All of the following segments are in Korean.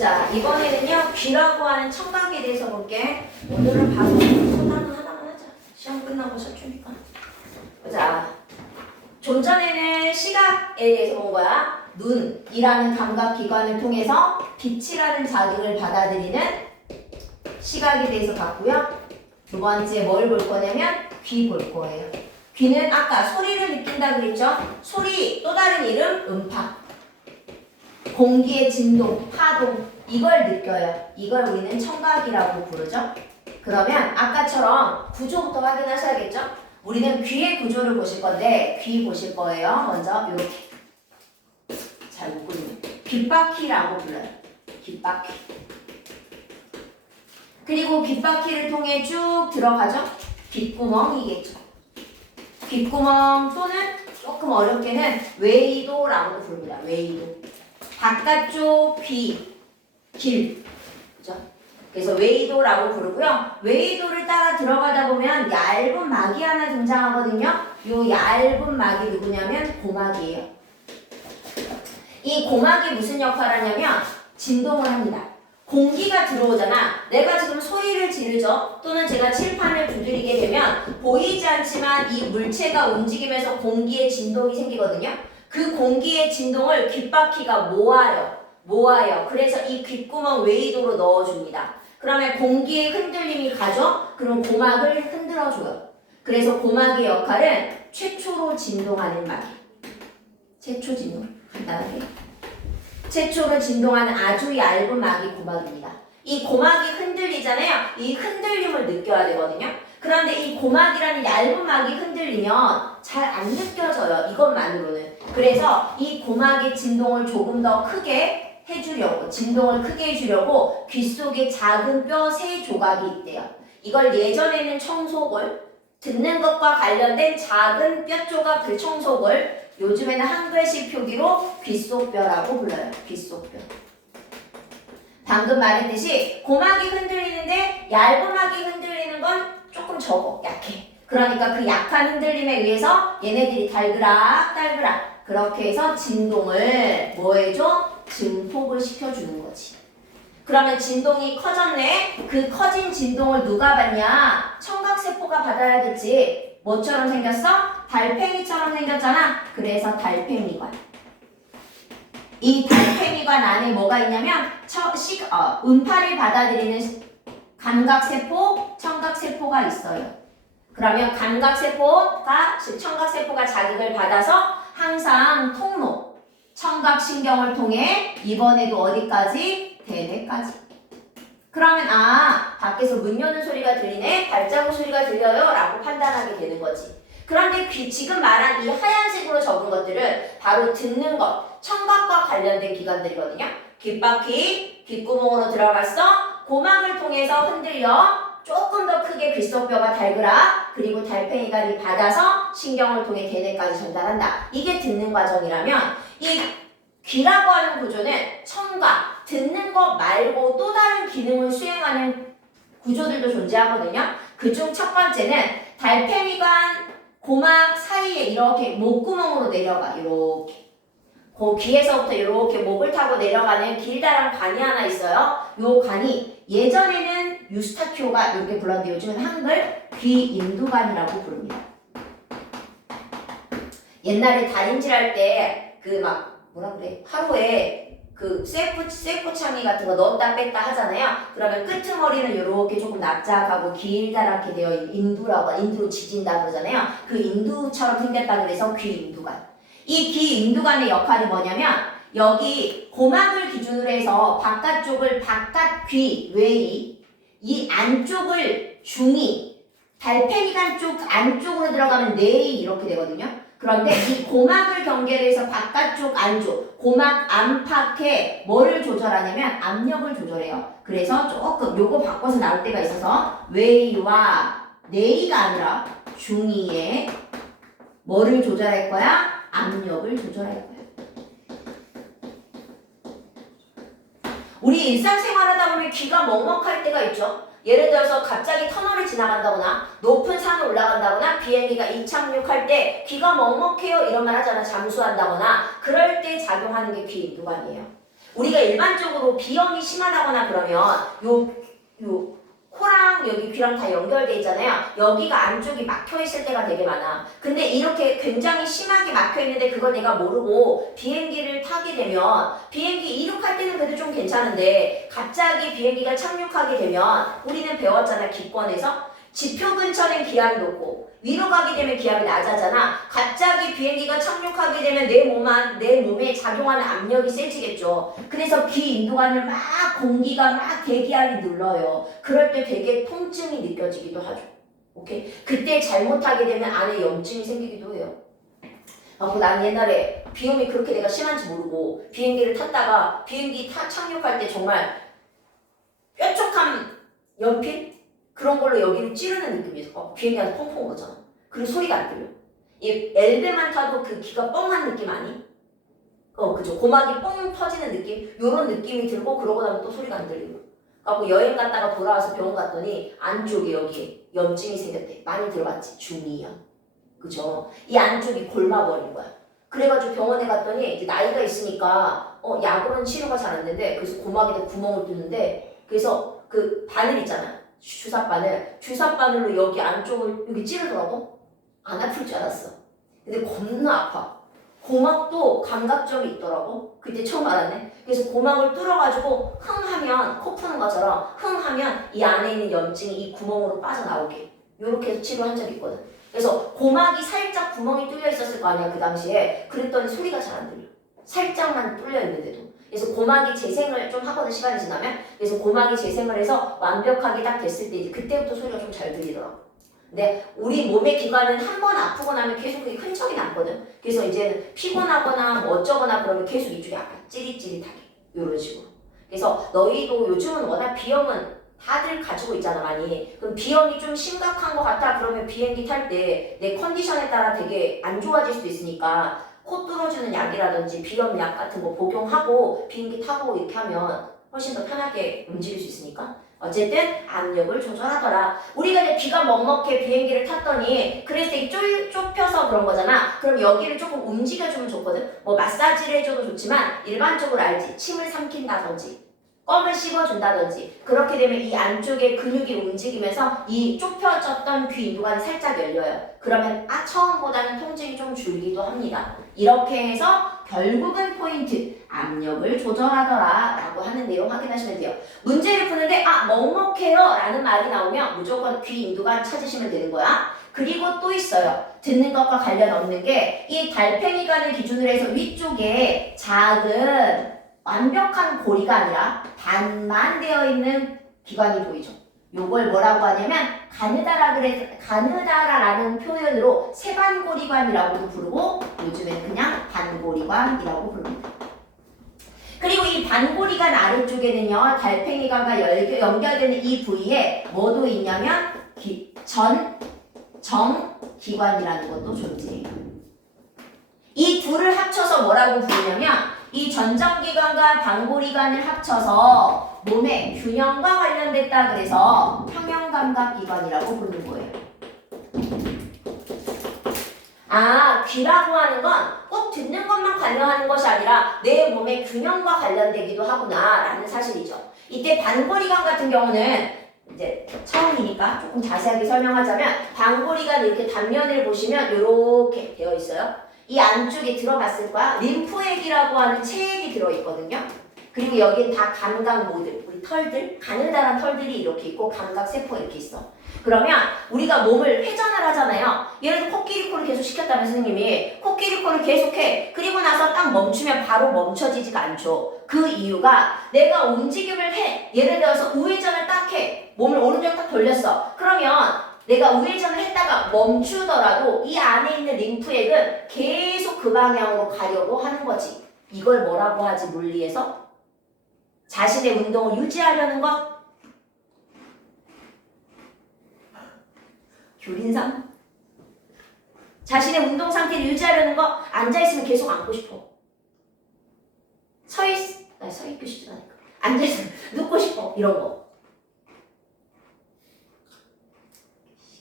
자, 이번에는요, 귀라고 하는 청각에 대해서 볼게. 오늘은 봐서 하나만 하자. 시험 끝나고 셔주니까. 자, 좀 전에는 시각에 대해서 본 거야. 눈이라는 감각기관을 통해서 빛이라는 자극을 받아들이는 시각에 대해서 봤고요. 두 번째 뭘 볼 거냐면 귀 볼 거예요. 귀는 아까 소리를 느낀다 그랬죠? 소리 또 다른 이름 음파. 공기의 진동, 파동 이걸 느껴요. 이걸 우리는 청각이라고 부르죠. 그러면 아까처럼 구조부터 확인하셔야겠죠? 우리는 귀의 구조를 보실 건데 귀 보실 거예요. 먼저 이렇게 잘 못 보이네. 귓바퀴라고 불러요. 귓바퀴. 그리고 귓바퀴를 통해 쭉 들어가죠. 귓구멍이겠죠. 귓구멍 또는 조금 어렵게는 웨이도라고 부릅니다. 웨이도. 바깥쪽 귀, 길. 그죠? 그래서 웨이도라고 부르고요. 웨이도를 따라 들어가다 보면 얇은 막이 하나 등장하거든요. 이 얇은 막이 누구냐면 고막이에요. 이 고막이 무슨 역할을 하냐면 진동을 합니다. 공기가 들어오잖아. 내가 지금 소리를 지르죠. 또는 제가 칠판을 두드리게 되면 보이지 않지만 이 물체가 움직이면서 공기에 진동이 생기거든요. 그 공기의 진동을 귓바퀴가 모아요. 그래서 이 귓구멍 웨이도로 넣어줍니다. 그러면 공기의 흔들림이 가죠? 그럼 고막을 흔들어줘요. 그래서 고막의 역할은 최초로 진동하는 막이. 최초 진동. 간단하게. 최초로 진동하는 아주 얇은 막이 고막입니다. 이 고막이 흔들리잖아요. 이 흔들림을 느껴야 되거든요. 그런데 이 고막이라는 얇은 막이 흔들리면 잘 안 느껴져요. 이것만으로는. 그래서 이 고막의 진동을 조금 더 크게 해주려고, 진동을 크게 해주려고 귀 속에 작은 뼈 세 조각이 있대요. 이걸 예전에는 청소골, 듣는 것과 관련된 작은 뼈 조각 그 청소골, 요즘에는 한글식 표기로 귓속뼈라고 불러요. 귓속뼈. 방금 말했듯이 고막이 흔들리는데 얇은 막이 흔들리는 건 조금 적어, 약해. 그러니까 그 약한 흔들림에 의해서 얘네들이 달그락 그렇게 해서 진동을 뭐 해줘? 증폭을 시켜주는 거지. 그러면 진동이 커졌네? 그 커진 진동을 누가 받냐? 청각세포가 받아야겠지. 뭐처럼 생겼어? 달팽이처럼 생겼잖아. 그래서 달팽이관. 이 달팽이관 안에 뭐가 있냐면 음파를 받아들이는 감각세포, 청각세포가 있어요. 그러면 감각세포가, 청각세포가 자극을 받아서 항상 통로, 청각신경을 통해 이번에도 어디까지? 대뇌까지. 그러면 밖에서 문 여는 소리가 들리네? 발자국 소리가 들려요? 라고 판단하게 되는 거지. 그런데 지금 말한 이 하얀색으로 적은 것들은 바로 듣는 것, 청각과 관련된 기관들이거든요. 귓바퀴, 귓구멍으로 들어갔어. 고막을 통해서 흔들려. 조금 더 크게 귓속뼈가 달그락, 그리고 달팽이관이 받아서 신경을 통해 대뇌까지 전달한다. 이게 듣는 과정이라면 이 귀라고 하는 구조는 청각, 듣는 것 말고 또 다른 기능을 수행하는 구조들도 존재하거든요. 그중 첫 번째는 달팽이관, 고막 사이에 이렇게 목구멍으로 내려가. 이렇게. 그 귀에서부터 이렇게 목을 타고 내려가는 길다란 관이 하나 있어요. 요 관이 예전에는 유스타키오가 이렇게 불렀는데 요즘은 한글 귀인두관이라고 부릅니다. 옛날에 다림질할 때 하루에 그 쇠꼬창이 같은 거 넣었다 뺐다 하잖아요. 그러면 끄트머리는 이렇게 조금 납작하고 길다랗게 되어 있는 인두로 지진다 그러잖아요. 그 인두처럼 생겼다 그래서 귀인두관. 이 귀인두관의 역할이 뭐냐면 여기 고막을 기준으로 해서 바깥쪽을 바깥귀, 웨이, 이 안쪽을 중이, 달팽이관 쪽 안쪽으로 들어가면 내이 이렇게 되거든요. 그런데 이 고막을 경계로 해서 바깥쪽 안쪽, 고막 안팎에 뭐를 조절하냐면 압력을 조절해요. 그래서 조금 요거 바꿔서 나올 때가 있어서 웨이와 내이가 아니라 중이에 뭐를 조절할 거야? 압력을 조절할 거야. 우리 일상생활하다 보면 귀가 먹먹할 때가 있죠. 예를 들어서 갑자기 터널을 지나간다거나 높은 산을 올라간다거나 비행기가 이착륙할 때 귀가 먹먹해요 이런 말 하잖아. 잠수한다거나 그럴 때 작용하는 게 귀인두관이에요. 우리가 일반적으로 비염이 심하다거나 그러면 요 코랑 여기 귀랑 다 연결돼 있잖아요. 여기가 안쪽이 막혀 있을 때가 되게 많아. 근데 이렇게 굉장히 심하게 막혀 있는데 그걸 내가 모르고 비행기를 타게 되면 비행기 이륙할 때는 그래도 좀 괜찮은데 갑자기 비행기가 착륙하게 되면 우리는 배웠잖아. 기권에서 지표 근처는 기압이 높고 위로 가게 되면 기압이 낮아잖아. 갑자기 비행기가 착륙하게 되면 내 몸에 작용하는 압력이 세지겠죠. 그래서 귀 인두관을 막 공기가 막 대기압이 눌러요. 그럴 때 되게 통증이 느껴지기도 하죠. 오케이? 그때 잘못하게 되면 안에 염증이 생기기도 해요. 난 옛날에 비염이 그렇게 내가 심한지 모르고 비행기를 탔다가 비행기 착륙할 때 정말 뾰족한 연필? 그런 걸로 여기를 찌르는 느낌이 있어. 비행기 안에 펑펑 오잖아. 그리고 소리가 안 들려. 이 엘베만 타도 그 귀가 뻥한 느낌 아니? 그죠. 고막이 뻥 터지는 느낌? 요런 느낌이 들고 그러고 나면 또 소리가 안 들리고. 그래갖고 여행 갔다가 돌아와서 병원 갔더니 안쪽에 여기에 염증이 생겼대. 많이 들어봤지? 중이염. 그죠. 이 안쪽이 골마버린 거야. 그래가지고 병원에 갔더니 이제 나이가 있으니까 약으로는 치료가 잘 안 되는데 그래서 고막에다 구멍을 뚫는데 그래서 그 바늘 있잖아. 주사바늘로 여기 안쪽을 여기 찌르더라고. 안 아플 줄 알았어. 근데 겁나 아파. 고막도 감각점이 있더라고. 그때 처음 알았네. 그래서 고막을 뚫어가지고 흥하면 코 푸는 것처럼 흥하면 이 안에 있는 염증이 이 구멍으로 빠져나오게 요렇게 해서 치료한 적이 있거든. 그래서 고막이 살짝 구멍이 뚫려 있었을 거 아니야 그 당시에. 그랬더니 소리가 잘 안 들려. 살짝만 뚫려 있는데도. 그래서 고막이 재생을 좀 하거든 시간이 지나면. 그래서 고막이 재생을 해서 완벽하게 딱 됐을 때 이제 그때부터 소리가 좀 잘 들리더라고. 근데 우리 몸의 기관은 한 번 아프고 나면 계속 그게 흔적이 남거든. 그래서 이제는 피곤하거나 뭐 어쩌거나 그러면 계속 이쪽이 아파. 찌릿찌릿하게 이런 식으로. 그래서 너희도 요즘은 워낙 비염은 다들 가지고 있잖아 많이. 그럼 비염이 좀 심각한 것 같아 그러면 비행기 탈 때 내 컨디션에 따라 되게 안 좋아질 수도 있으니까 코 뚫어주는 약이라든지 비염약 같은 거 복용하고 비행기 타고 이렇게 하면 훨씬 더 편하게 움직일 수 있으니까 어쨌든 압력을 조절하더라. 우리가 이제 귀가 먹먹해 비행기를 탔더니 그래서 되게 좁혀서 그런 거잖아. 그럼 여기를 조금 움직여주면 좋거든. 뭐 마사지를 해줘도 좋지만 일반적으로 알지. 침을 삼킨다든지 껌을 씹어준다든지 그렇게 되면 이 안쪽에 근육이 움직이면서 이 좁혀졌던 귀 인두관이 살짝 열려요. 그러면 처음보다는 통증이 좀 줄기도 합니다. 이렇게 해서 결국은 포인트 압력을 조절하더라 라고 하는 내용 확인하시면 돼요. 문제를 푸는데 먹먹해요 라는 말이 나오면 무조건 귀 인두관 찾으시면 되는 거야. 그리고 또 있어요. 듣는 것과 관련 없는 게 이 달팽이관을 기준으로 해서 위쪽에 작은 완벽한 고리가 아니라 반만 되어 있는 기관이 보이죠. 요걸 뭐라고 하냐면 가느다라라는 표현으로 세반고리관이라고도 부르고 요즘에는 그냥 반고리관이라고 부릅니다. 그리고 이 반고리관 아래쪽에는요 달팽이관과 연결되는 이 부위에 뭐도 있냐면 정기관이라는 것도 존재해요. 이 둘을 합쳐서 뭐라고 부르냐면 이 전정기관과 반고리관을 합쳐서 몸의 균형과 관련됐다 그래서 평형감각기관이라고 부르는 거예요. 귀라고 하는 건 꼭 듣는 것만 관여하는 것이 아니라 내 몸의 균형과 관련되기도 하구나 라는 사실이죠. 이때 반고리관 같은 경우는 이제 처음이니까 조금 자세하게 설명하자면 반고리관 이렇게 단면을 보시면 이렇게 되어 있어요. 이 안쪽에 들어갔을 거야. 림프액이라고 하는 체액이 들어있거든요. 그리고 여기는 다 감각모들, 우리 털들, 가느다란 털들이 이렇게 있고 감각세포 이렇게 있어. 그러면 우리가 몸을 회전을 하잖아요. 예를 들어 코끼리코를 계속 시켰다면 선생님이 코끼리코를 계속해. 그리고 나서 딱 멈추면 바로 멈춰지지가 않죠. 그 이유가 내가 움직임을 해. 예를 들어서 우회전을 딱 해. 몸을 오른쪽 딱 돌렸어. 그러면 내가 우회전을 했다가 멈추더라도 이 안에 있는 림프액은 계속 그 방향으로 가려고 하는 거지. 이걸 뭐라고 하지 물리에서? 자신의 운동을 유지하려는 것? 교린상? 자신의 운동 상태를 유지하려는 거? 앉아있으면 계속 앉고 싶어. 서있고 싶지 않으니까. 앉아있으면 눕고 싶어. 이런 거.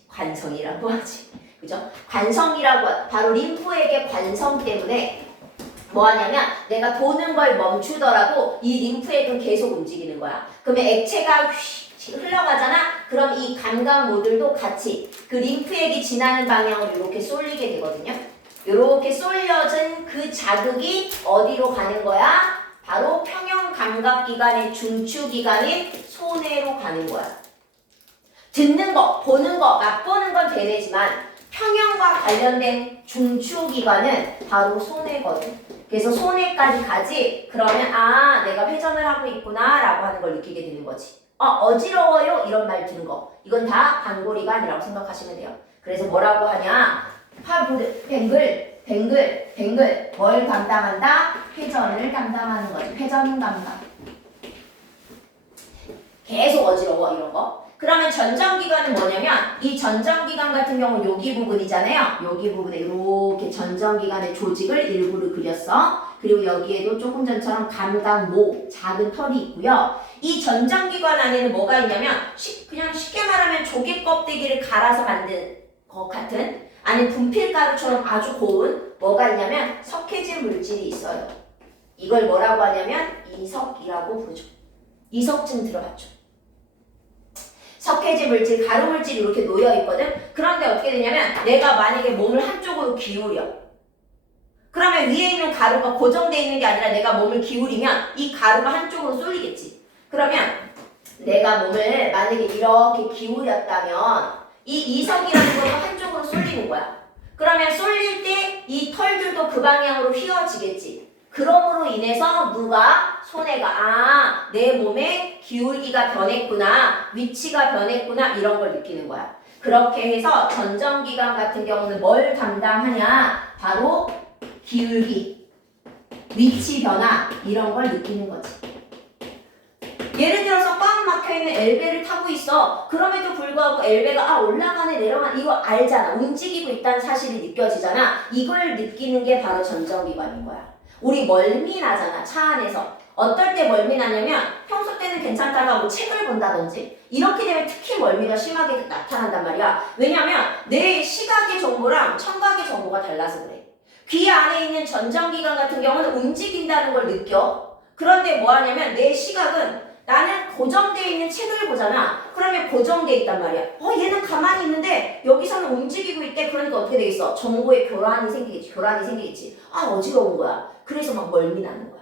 관성이라고 하지. 그죠? 관성이라고 바로 림프액의 관성 때문에 뭐 하냐면 내가 도는 걸 멈추더라도 이 림프액은 계속 움직이는 거야. 그러면 액체가 휘 흘러가잖아? 그럼 이 감각모들도 같이 그 림프액이 지나는 방향으로 이렇게 쏠리게 되거든요. 이렇게 쏠려진 그 자극이 어디로 가는 거야? 바로 평형감각기관의 중추기관인 손해로 가는 거야. 듣는 거, 보는 거, 맛보는 건 되뇌지만 평형과 관련된 중추기관은 바로 손해거든. 그래서 손해까지 가지. 그러면 아, 내가 회전을 하고 있구나 라고 하는 걸 느끼게 되는 거지. 어지러워요 이런 말 듣는 거. 이건 다 반골이관이라고 생각하시면 돼요. 그래서 뭐라고 하냐? 뱅글 뭘 담당한다? 회전을 담당하는 거지. 회전 감각. 계속 어지러워 이런 거. 그러면 전정기관은 뭐냐면 이 전정기관 같은 경우는 여기 부분이잖아요. 여기 부분에 이렇게 전정기관의 조직을 일부를 그렸어. 그리고 여기에도 조금 전처럼 감각모, 작은 털이 있고요. 이 전정기관 안에는 뭐가 있냐면 그냥 쉽게 말하면 조개 껍데기를 갈아서 만든 것 같은 아니면 분필가루처럼 아주 고운 뭐가 있냐면 석회질 물질이 있어요. 이걸 뭐라고 하냐면 이석이라고 부르죠. 이석증 들어봤죠? 석회질 물질, 가루 물질이 이렇게 놓여 있거든. 그런데 어떻게 되냐면 내가 만약에 몸을 한쪽으로 기울여. 그러면 위에 있는 가루가 고정되어 있는 게 아니라 내가 몸을 기울이면 이 가루가 한쪽으로 쏠리겠지. 그러면 내가 몸을 만약에 이렇게 기울였다면 이 이석이라는 것도 한쪽으로 쏠리는 거야. 그러면 쏠릴 때 이 털들도 그 방향으로 휘어지겠지. 그럼으로 인해서 누가 손해가 내 몸의 기울기가 변했구나, 위치가 변했구나 이런 걸 느끼는 거야. 그렇게 해서 전정기관 같은 경우는 뭘 담당하냐? 바로 기울기, 위치 변화 이런 걸 느끼는 거지. 예를 들어서 꽉 막혀있는 엘베를 타고 있어. 그럼에도 불구하고 엘베가 올라가네 내려가네 이거 알잖아. 움직이고 있다는 사실이 느껴지잖아. 이걸 느끼는 게 바로 전정기관인 거야. 우리 멀미 나잖아. 차 안에서. 어떨 때 멀미 나냐면 평소 때는 괜찮다가 뭐 책을 본다든지 이렇게 되면 특히 멀미가 심하게 나타난단 말이야. 왜냐면 내 시각의 정보랑 청각의 정보가 달라서 그래. 귀 안에 있는 전정기관 같은 경우는 움직인다는 걸 느껴. 그런데 뭐 하냐면 내 시각은 나는 고정되어 있는 책을 보잖아. 그러면 고정되어 있단 말이야. 얘는 가만히 있는데 여기서는 움직이고 있대. 그러니까 어떻게 되겠어? 정보의 교란이 생기겠지. 어지러운 거야. 그래서 막 멀미 나는 거야.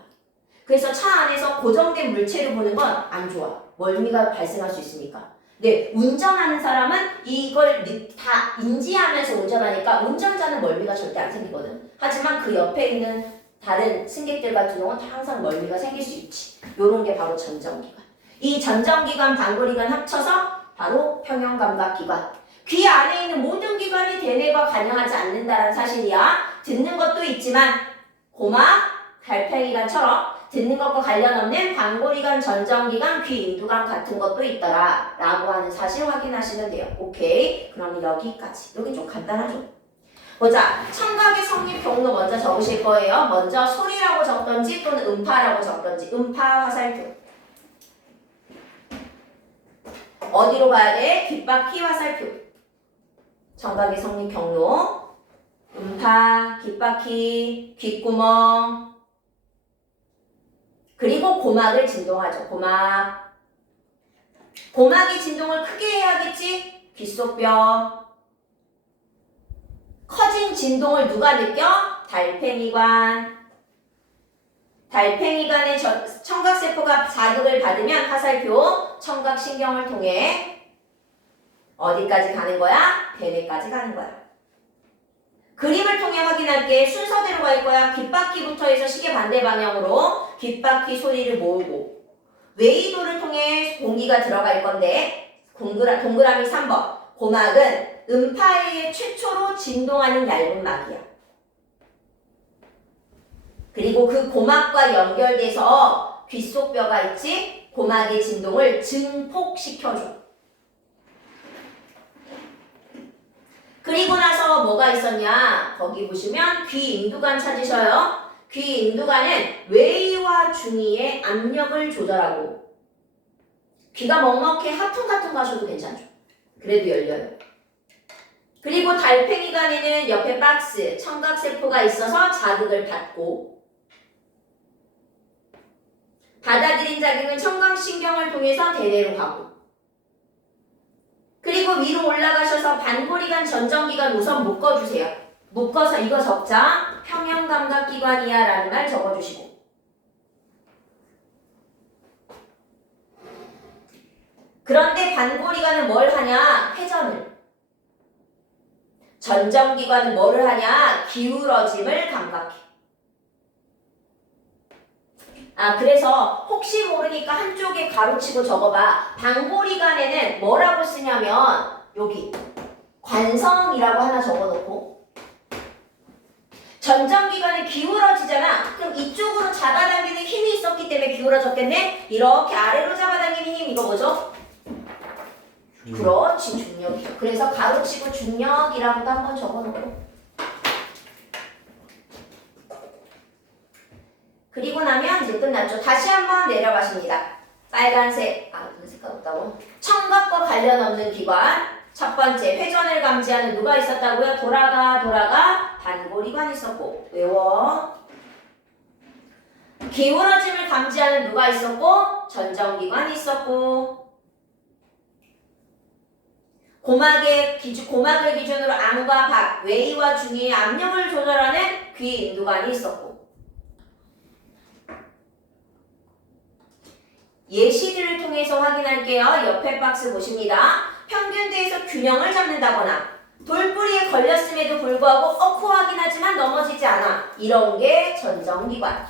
그래서 차 안에서 고정된 물체를 보는 건 안 좋아. 멀미가 발생할 수 있으니까. 근데 운전하는 사람은 이걸 다 인지하면서 운전하니까 운전자는 멀미가 절대 안 생기거든. 하지만 그 옆에 있는 다른 승객들 같은 경우는 항상 멀미가 생길 수 있지. 요런 게 바로 전정기관. 이 전정기관, 반골기관 합쳐서 바로 평형감각기관. 귀 안에 있는 모든 기관이 대뇌가 관여하지 않는다는 사실이야. 듣는 것도 있지만 고막, 달팽이관처럼 듣는 것과 관련 없는 반골기관, 전정기관, 귀 인두관 같은 것도 있더라 라고 하는 사실 확인하시면 돼요. 오케이. 그럼 여기까지. 여기 좀 간단하죠? 보자. 청각의 성립 경로 먼저 적으실 거예요. 먼저 소리라고 적던지 또는 음파라고 적던지. 음파 화살표. 어디로 가야 돼? 귓바퀴 화살표. 청각의 성립 경로. 음파, 귓바퀴, 귓구멍. 그리고 고막을 진동하죠. 고막의 진동을 크게 해야겠지? 귓속뼈. 커진 진동을 누가 느껴? 달팽이관. 달팽이관의 청각세포가 자극을 받으면 화살표, 청각신경을 통해 어디까지 가는 거야? 대뇌까지 가는 거야. 그림을 통해 확인할게. 순서대로 갈 거야. 귓바퀴부터 해서 시계 반대 방향으로 귓바퀴 소리를 모으고 웨이도를 통해 공기가 들어갈 건데 동그라미 3번. 고막은 음파에 최초로 진동하는 얇은 막이야. 그리고 그 고막과 연결돼서 귓속뼈가 있지? 고막의 진동을 증폭시켜줘. 그리고 나서 뭐가 있었냐? 거기 보시면 귀 인두관 찾으셔요. 귀 인두관은 외위와 중위의 압력을 조절하고 귀가 먹먹해 하퉁하퉁 가셔도 괜찮죠. 그래도 열려요. 그리고 달팽이관에는 옆에 박스, 청각세포가 있어서 자극을 받고 받아들인 자극은 청각신경을 통해서 대뇌로 가고 그리고 위로 올라가셔서 반고리관 전정기관 우선 묶어주세요. 묶어서 이거 적자. 평형감각기관이야 라는 말 적어주시고 그런데 반고리관은 뭘 하냐? 회전을. 전정기관은 뭐를 하냐? 기울어짐을 감각해. 그래서 혹시 모르니까 한쪽에 가로치고 적어봐. 반고리관에는 뭐라고 쓰냐면 여기 관성이라고 하나 적어놓고 전정기관은 기울어지잖아. 그럼 이쪽으로 잡아당기는 힘이 있었기 때문에 기울어졌겠네? 이렇게 아래로 잡아당기는 힘 이거 뭐죠? 그렇지, 중력이죠. 그래서 가로치고 중력이라고도 한번 적어놓고 그리고 나면 이제 끝났죠. 다시 한번 내려가십니다. 빨간색, 무슨 색깔 없다고? 청각과 관련 없는 기관. 첫 번째, 회전을 감지하는 누가 있었다고요? 돌아가, 반고리관 있었고. 외워. 기울어짐을 감지하는 누가 있었고? 전정기관이 있었고. 고막을 기준으로 안과 밖, 외의와 중의의 압력을 조절하는 귀 인두관이 있었고. 예시들을 통해서 확인할게요. 옆에 박스 보십니다. 평균대에서 균형을 잡는다거나 돌뿌리에 걸렸음에도 불구하고 코하긴 하지만 넘어지지 않아. 이런 게 전정기관.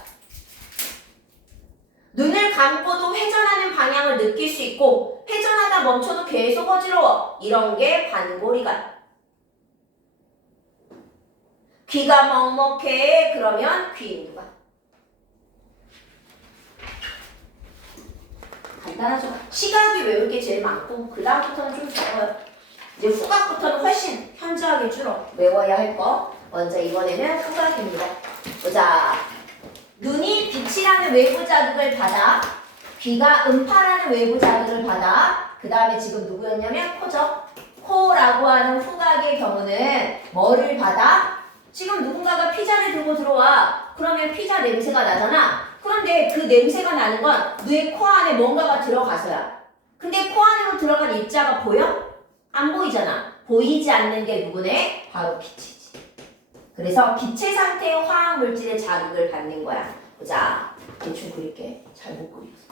눈을 감고도 회전하는 방향을 느낄 수 있고 회전하다 멈춰도 계속 어지러워. 이런 게 반고리관. 귀가 먹먹해. 그러면 귀인두관. 간단하죠. 시각이 외울 게 제일 많고 그 다음부터는 좀 적어요. 이제 후각부터는 훨씬 현저하게 줄어. 외워야 할 거. 먼저 이번에는 후각입니다. 보자. 눈이 빛이라는 외부 자극을 받아 귀가 음파라는 외부 자극을 받아 그 다음에 지금 누구였냐면 코죠. 코라고 하는 후각의 경우는 뭐를 받아? 지금 누군가가 피자를 들고 들어와. 그러면 피자 냄새가 나잖아. 그런데 그 냄새가 나는 건 너의 코 안에 뭔가가 들어가서야. 근데 코 안으로 들어간 입자가 보여? 안 보이잖아. 보이지 않는 게 누구네? 바로 빛이지. 그래서 기체 상태의 화학 물질의 자극을 받는 거야. 보자. 대충 그릴게. 잘 못 그렸어.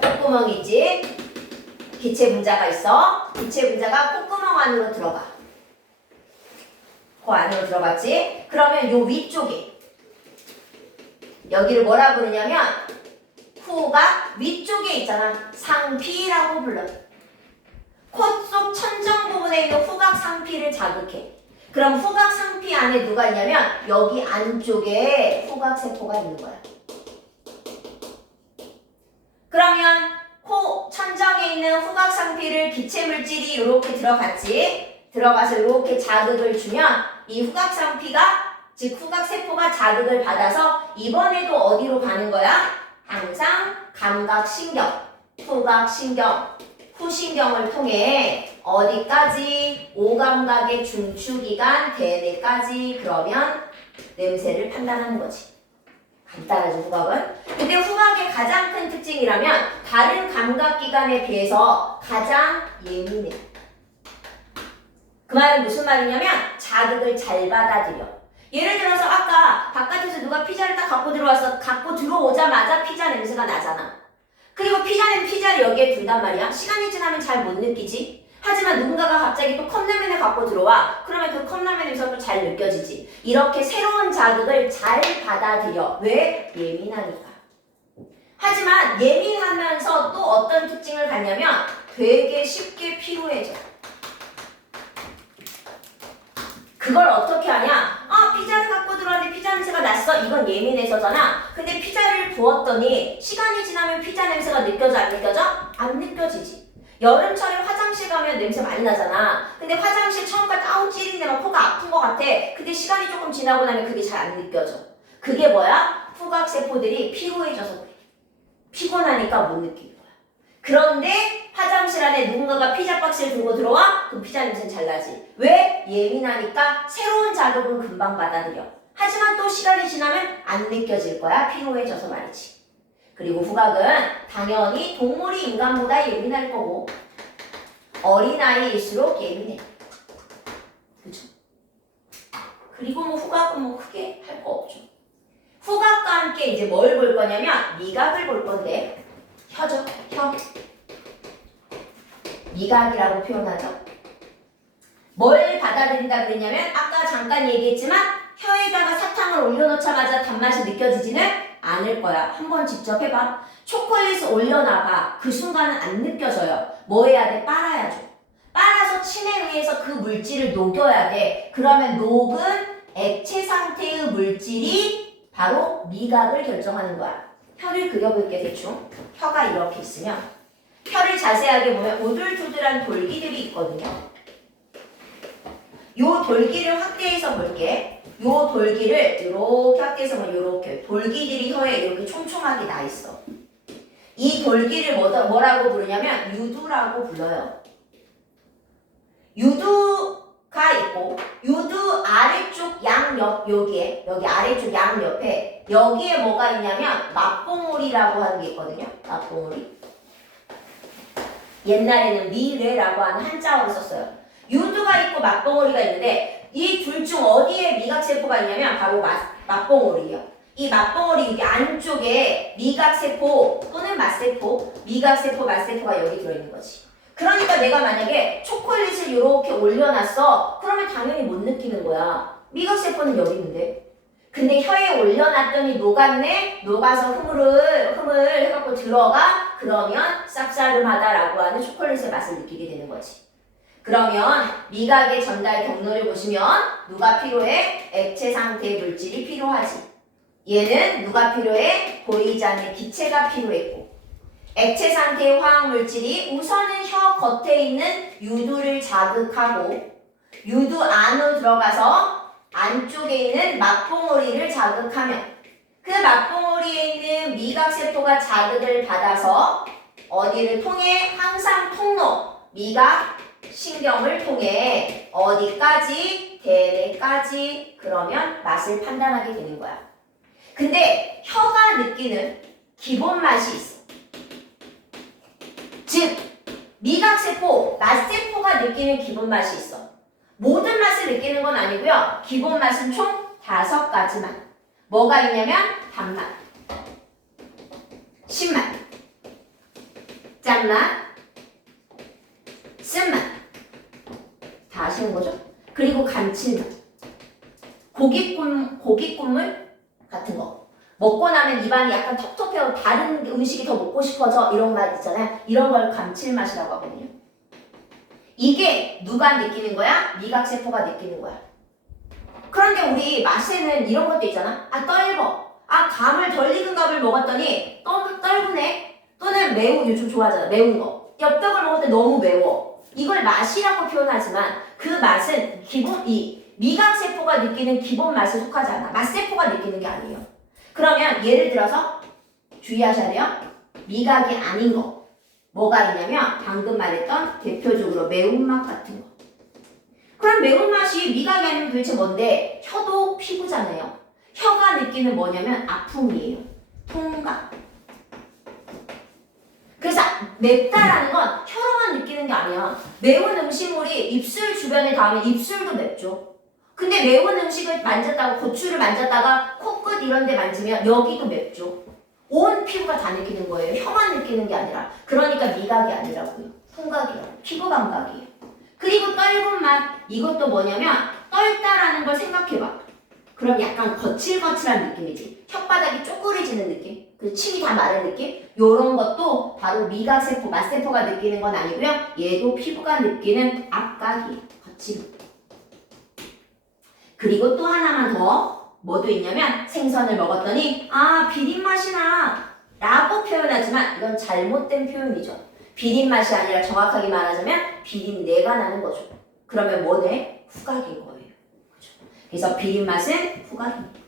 콧구멍이 있지? 기체 분자가 있어. 기체 분자가 콧구멍 안으로 들어가. 코 안으로 들어갔지? 그러면 요 위쪽에 여기를 뭐라 부르냐면 후각 위쪽에 있잖아. 상피라고 불러. 코 속 천정 부분에 있는 후각 상피를 자극해. 그럼 후각 상피 안에 누가 있냐면 여기 안쪽에 후각 세포가 있는 거야. 그러면 코 천정에 있는 후각 상피를 기체 물질이 이렇게 들어갔지. 들어가서 이렇게 자극을 주면 이 후각 상피가 즉 후각 세포가 자극을 받아서 이번에도 어디로 가는 거야? 항상 감각신경, 후각신경, 후신경을 통해 어디까지? 오감각의 중추기관, 대뇌까지. 그러면 냄새를 판단하는 거지. 간단하죠, 후각은? 근데 후각의 가장 큰 특징이라면 다른 감각기관에 비해서 가장 예민해. 그 말은 무슨 말이냐면 자극을 잘 받아들여. 예를 들어서 아까 바깥에서 누가 피자를 딱 갖고 들어와서 갖고 들어오자마자 피자 냄새가 나잖아. 그리고 피자를 여기에 둔단 말이야. 시간이 지나면 잘 못 느끼지. 하지만 누군가가 갑자기 또 컵라면을 갖고 들어와. 그러면 그 컵라면 냄새가 또 잘 느껴지지. 이렇게 새로운 자극을 잘 받아들여. 왜? 예민하니까. 하지만 예민하면서 또 어떤 특징을 갖냐면 되게 쉽게 피로해져. 그걸 어떻게 하냐? 피자를 갖고 들어왔는데 피자 냄새가 났어. 이건 예민해서잖아. 근데 피자를 부었더니 시간이 지나면 피자 냄새가 느껴져 안 느껴져? 안 느껴지지. 여름철에 화장실 가면 냄새 많이 나잖아. 근데 화장실 처음까지 찌린데 막 코가 아픈 것 같아. 근데 시간이 조금 지나고 나면 그게 잘 안 느껴져. 그게 뭐야? 후각세포들이 피로해져서 그래. 피곤하니까 못 느끼는 거야. 그런데 화장실 안에 누군가가 피자 박스를 들고 들어와? 그럼 피자 냄새는 잘 나지. 왜? 예민하니까 새로운 자극은 금방 받아들여. 하지만 또 시간이 지나면 안 느껴질 거야. 피로해져서 말이지. 그리고 후각은 당연히 동물이 인간보다 예민할 거고 어린아이일수록 예민해. 그쵸? 그리고 뭐 후각은 뭐 크게 할 거 없죠. 후각과 함께 이제 뭘 볼 거냐면 미각을 볼 건데 혀죠. 혀. 미각이라고 표현하죠. 뭘 받아들인다 그랬냐면 아까 잠깐 얘기했지만 혀에다가 사탕을 올려놓자마자 단맛이 느껴지지는 않을 거야. 한번 직접 해봐. 초콜릿을 올려놔봐. 그 순간은 안 느껴져요. 뭐 해야 돼? 빨아야죠. 빨아서 침에 의해서 그 물질을 녹여야 돼. 그러면 녹은 액체 상태의 물질이 바로 미각을 결정하는 거야. 혀를 그려볼게 대충. 혀가 이렇게 있으면 혀를 자세하게 보면 오돌토돌한 돌기들이 있거든요. 요 돌기를 확대해서 볼게. 요 돌기를 이렇게 확대해서 보면 이렇게 돌기들이 혀에 이렇게 촘촘하게 나 있어. 이 돌기를 뭐라고 부르냐면 유두라고 불러요. 유두가 있고 유두 아래쪽 양옆 여기 아래쪽 양옆에 여기에 뭐가 있냐면 맞봉우리라고 하는 게 있거든요. 맞봉우리. 옛날에는 미뢰라고 하는 한자어를 썼어요. 유두가 있고 맞봉우리가 있는데 이 둘 중 어디에 미각세포가 있냐면 바로 맞봉우리예요. 이 맞봉우리 여기 안쪽에 미각세포 또는 맛세포, 미각세포, 맛세포가 여기 들어있는 거지. 그러니까 내가 만약에 초콜릿을 이렇게 올려놨어. 그러면 당연히 못 느끼는 거야. 미각세포는 여기 있는데. 근데 혀에 올려놨더니 녹았네? 녹아서 흐물 해갖고 들어가? 그러면 쌉싸름하다라고 하는 초콜릿의 맛을 느끼게 되는 거지. 그러면 미각의 전달 경로를 보시면 누가 필요해? 액체 상태의 물질이 필요하지. 얘는 누가 필요해? 보이지 않는 기체가 필요했고 액체 상태의 화학물질이 우선은 혀 겉에 있는 유두를 자극하고 유두 안으로 들어가서 안쪽에 있는 맞봉우리를 자극하면 그 맞봉우리에 있는 미각세포가 자극을 받아서 어디를 통해? 항상 통로, 미각, 신경을 통해 어디까지? 대뇌까지. 그러면 맛을 판단하게 되는 거야. 근데 혀가 느끼는 기본 맛이 있어. 즉 미각세포, 맛세포가 느끼는 기본 맛이 있어. 모든 맛을 느끼는 건 아니고요. 기본 맛은 총 5가지만. 뭐가 있냐면 단맛, 신맛, 짠맛, 쓴맛. 다 아시는 거죠? 그리고 감칠맛. 고깃국물 같은 거. 먹고 나면 입안이 약간 텁텁해서 다른 음식이 더 먹고 싶어져. 이런 맛 있잖아요. 이런 걸 감칠맛이라고 하거든요. 이게 누가 느끼는 거야? 미각세포가 느끼는 거야. 그런데 우리 맛에는 이런 것도 있잖아. 아, 떫어. 아, 감을 덜 익은 감을 먹었더니 떫네. 또는 매우 요즘 좋아하잖아. 매운 거. 엽떡을 먹을 때 너무 매워. 이걸 맛이라고 표현하지만 그 맛은 이 미각세포가 느끼는 기본 맛에 속하지 않아. 맛세포가 느끼는 게 아니에요. 그러면 예를 들어서 주의하셔야 돼요. 미각이 아닌 거. 뭐가 있냐면 방금 말했던 대표적으로 매운맛 같은 거. 그럼 매운맛이 미각이 아니면 도대체 뭔데? 혀도 피부잖아요. 혀가 느끼는 뭐냐면 아픔이에요. 통각. 그래서 맵다라는 건 혀로만 느끼는 게 아니야. 매운 음식물이 입술 주변에 닿으면 입술도 맵죠. 근데 매운 음식을 만졌다가 고추를 만졌다가 코끝 이런 데 만지면 여기도 맵죠. 온 피부가 다 느끼는 거예요. 혀만 느끼는 게 아니라. 그러니까 미각이 아니라고요. 통각이라고. 피부 감각이에요. 그리고 떫은 맛. 이것도 뭐냐면 떫다라는 걸 생각해봐. 그럼 약간 거칠거칠한 느낌이지. 혓바닥이 쪼그레지는 느낌. 그 침이 다 마른 느낌. 요런 것도 바로 미각세포, 맛세포가 느끼는 건 아니고요. 얘도 피부가 느끼는 압각이에요. 거침. 그리고 또 하나만 더 뭐도 있냐면 생선을 먹었더니 아 비린맛이 나 라고 표현하지만 이건 잘못된 표현이죠. 비린맛이 아니라 정확하게 말하자면 비린내가 나는 거죠. 그러면 뭐네? 후각인 거예요. 그렇죠? 그래서 비린맛은 후각입니다.